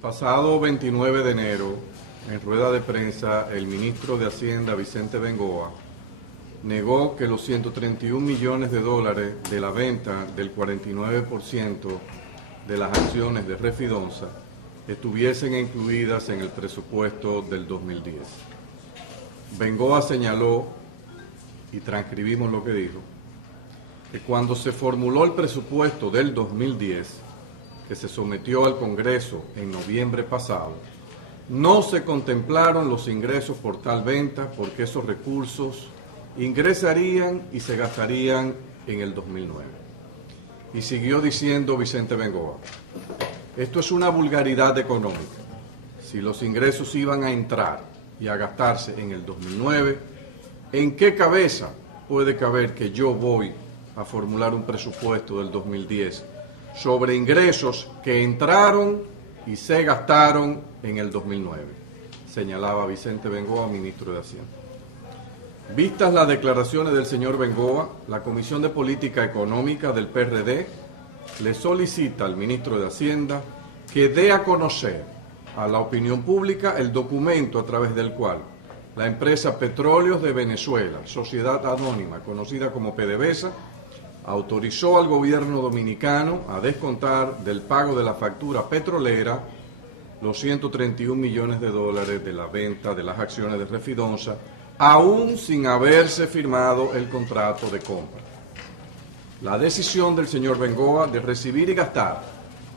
pasado 29 de enero, en rueda de prensa, el ministro de Hacienda, Vicente Bengoa, negó que los 131 millones de dólares de la venta del 49% de las acciones de Refidonza estuviesen incluidas en el presupuesto del 2010. Bengoa señaló, y transcribimos lo que dijo, que cuando se formuló el presupuesto del 2010, que se sometió al Congreso en noviembre pasado, no se contemplaron los ingresos por tal venta porque esos recursos ingresarían y se gastarían en el 2009. Y siguió diciendo Vicente Bengoa, esto es una vulgaridad económica. Si los ingresos iban a entrar y a gastarse en el 2009, ¿en qué cabeza puede caber que yo voy a formular un presupuesto del 2010 sobre ingresos que entraron y se gastaron en el 2009? Señalaba Vicente Bengoa, ministro de Hacienda. Vistas las declaraciones del señor Bengoa, la Comisión de Política Económica del PRD le solicita al ministro de Hacienda que dé a conocer a la opinión pública el documento a través del cual la empresa Petróleos de Venezuela, sociedad anónima conocida como PDVSA, autorizó al gobierno dominicano a descontar del pago de la factura petrolera los 131 millones de dólares de la venta de las acciones de Refidonza, aún sin haberse firmado el contrato de compra. La decisión del señor Bengoa de recibir y gastar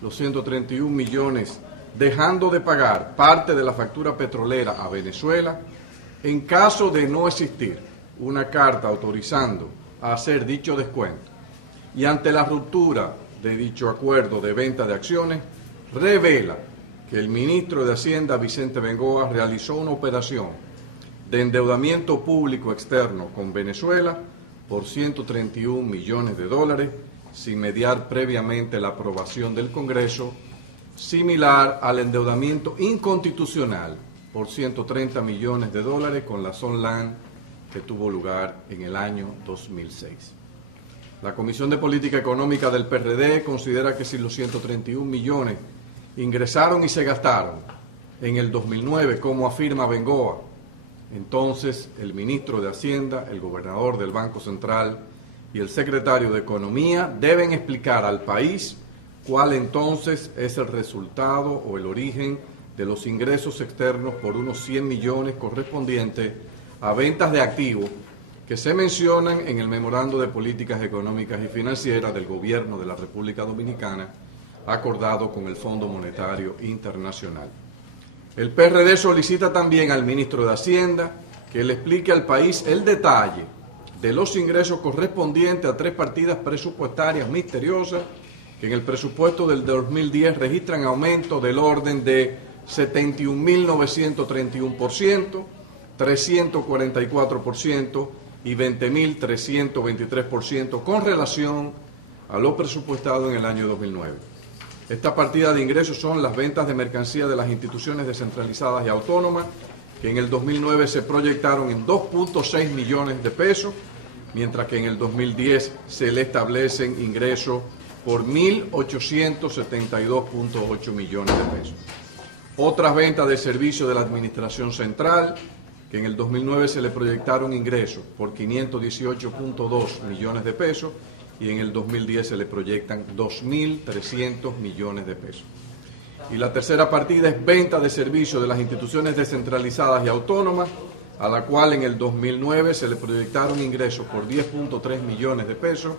los 131 millones, dejando de pagar parte de la factura petrolera a Venezuela, en caso de no existir una carta autorizando a hacer dicho descuento, y ante la ruptura de dicho acuerdo de venta de acciones, revela que el ministro de Hacienda, Vicente Bengoa, realizó una operación de endeudamiento público externo con Venezuela por 131 millones de dólares, sin mediar previamente la aprobación del Congreso, similar al endeudamiento inconstitucional por 130 millones de dólares con la Sonlan que tuvo lugar en el año 2006. La Comisión de Política Económica del PRD considera que si los 131 millones ingresaron y se gastaron en el 2009, como afirma Bengoa, entonces el ministro de Hacienda, el gobernador del Banco Central y el secretario de Economía deben explicar al país cuál entonces es el resultado o el origen de los ingresos externos por unos 100 millones correspondientes a ventas de activos que se mencionan en el Memorando de Políticas Económicas y Financieras del Gobierno de la República Dominicana, acordado con el Fondo Monetario Internacional. El PRD solicita también al ministro de Hacienda que le explique al país el detalle de los ingresos correspondientes a 3 partidas presupuestarias misteriosas que en el presupuesto del 2010 registran aumento del orden de 71.931%, 344% y 20.323% con relación a lo presupuestado en el año 2009. Esta partida de ingresos son las ventas de mercancía de las instituciones descentralizadas y autónomas, que en el 2009 se proyectaron en 2.6 millones de pesos, mientras que en el 2010 se le establecen ingresos por 1.872.8 millones de pesos. Otras ventas de servicios de la Administración Central, que en el 2009 se le proyectaron ingresos por 518.2 millones de pesos y en el 2010 se le proyectan 2.300 millones de pesos. Y la tercera partida es venta de servicios de las instituciones descentralizadas y autónomas, a la cual en el 2009 se le proyectaron ingresos por 10.3 millones de pesos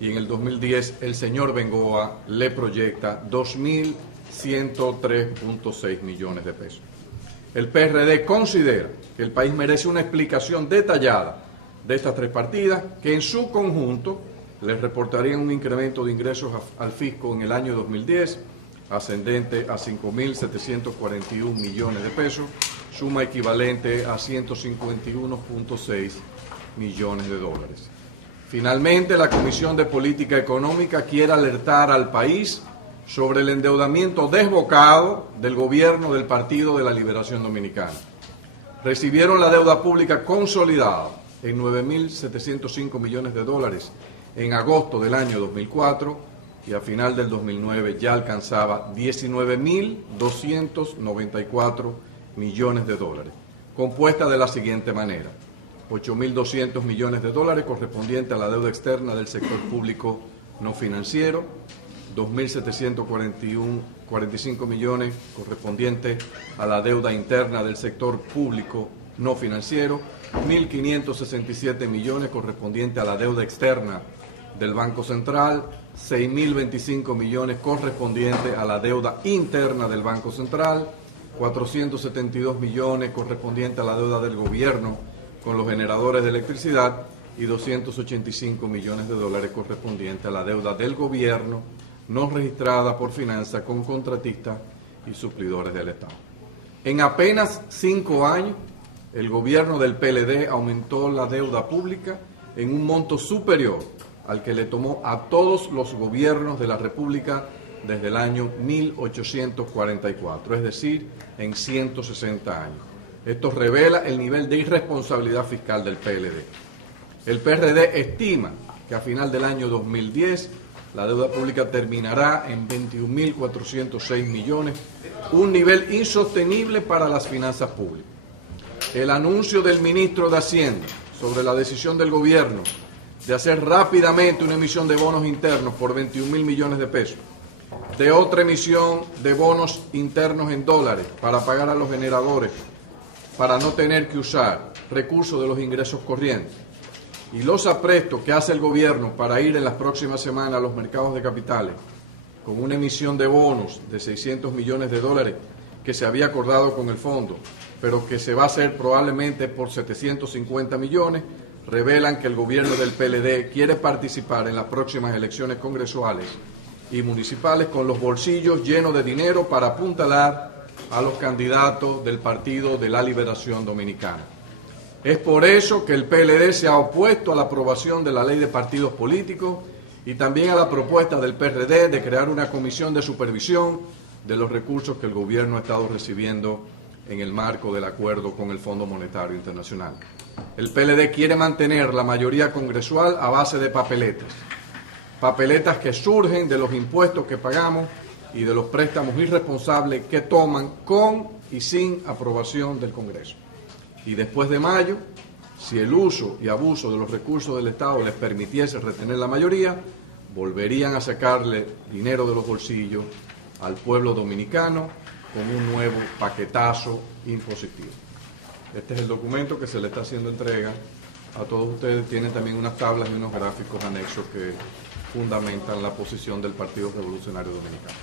y en el 2010 el señor Bengoa le proyecta 2.103.6 millones de pesos. El PRD considera que el país merece una explicación detallada de estas 3 partidas que en su conjunto les reportarían un incremento de ingresos al fisco en el año 2010 ascendente a 5.741 millones de pesos, suma equivalente a 151.6 millones de dólares. Finalmente, la Comisión de Política Económica quiere alertar al país sobre el endeudamiento desbocado del gobierno del Partido de la Liberación Dominicana. Recibieron la deuda pública consolidada en 9.705 millones de dólares en agosto del año 2004 y a final del 2009 ya alcanzaba 19.294 millones de dólares, compuesta de la siguiente manera: 8.200 millones de dólares correspondientes a la deuda externa del sector público no financiero, 2.745 millones correspondientes a la deuda interna del sector público no financiero, 1.567 millones correspondientes a la deuda externa del Banco Central, 6.025 millones correspondientes a la deuda interna del Banco Central, 472 millones correspondientes a la deuda del gobierno con los generadores de electricidad y 285 millones de dólares correspondientes a la deuda del gobierno no registrada por finanzas con contratistas y suplidores del Estado. En apenas 5 años, el gobierno del PLD aumentó la deuda pública en un monto superior al que le tomó a todos los gobiernos de la República desde el año 1844, es decir, en 160 años. Esto revela el nivel de irresponsabilidad fiscal del PLD. El PRD estima que a final del año 2010 la deuda pública terminará en 21.406 millones, un nivel insostenible para las finanzas públicas. El anuncio del ministro de Hacienda sobre la decisión del gobierno de hacer rápidamente una emisión de bonos internos por 21.000 millones de pesos, de otra emisión de bonos internos en dólares para pagar a los generadores, para no tener que usar recursos de los ingresos corrientes, y los aprestos que hace el gobierno para ir en las próximas semanas a los mercados de capitales con una emisión de bonos de 600 millones de dólares que se había acordado con el fondo, pero que se va a hacer probablemente por 750 millones, revelan que el gobierno del PLD quiere participar en las próximas elecciones congresuales y municipales con los bolsillos llenos de dinero para apuntalar a los candidatos del Partido de la Liberación Dominicana. Es por eso que el PLD se ha opuesto a la aprobación de la ley de partidos políticos y también a la propuesta del PRD de crear una comisión de supervisión de los recursos que el gobierno ha estado recibiendo en el marco del acuerdo con el Fondo Monetario Internacional. El PLD quiere mantener la mayoría congresual a base de papeletas que surgen de los impuestos que pagamos y de los préstamos irresponsables que toman con y sin aprobación del Congreso. Y después de mayo, si el uso y abuso de los recursos del Estado les permitiese retener la mayoría, volverían a sacarle dinero de los bolsillos al pueblo dominicano con un nuevo paquetazo impositivo. Este es el documento que se le está haciendo entrega a todos ustedes. Tiene también unas tablas y unos gráficos anexos que fundamentan la posición del Partido Revolucionario Dominicano.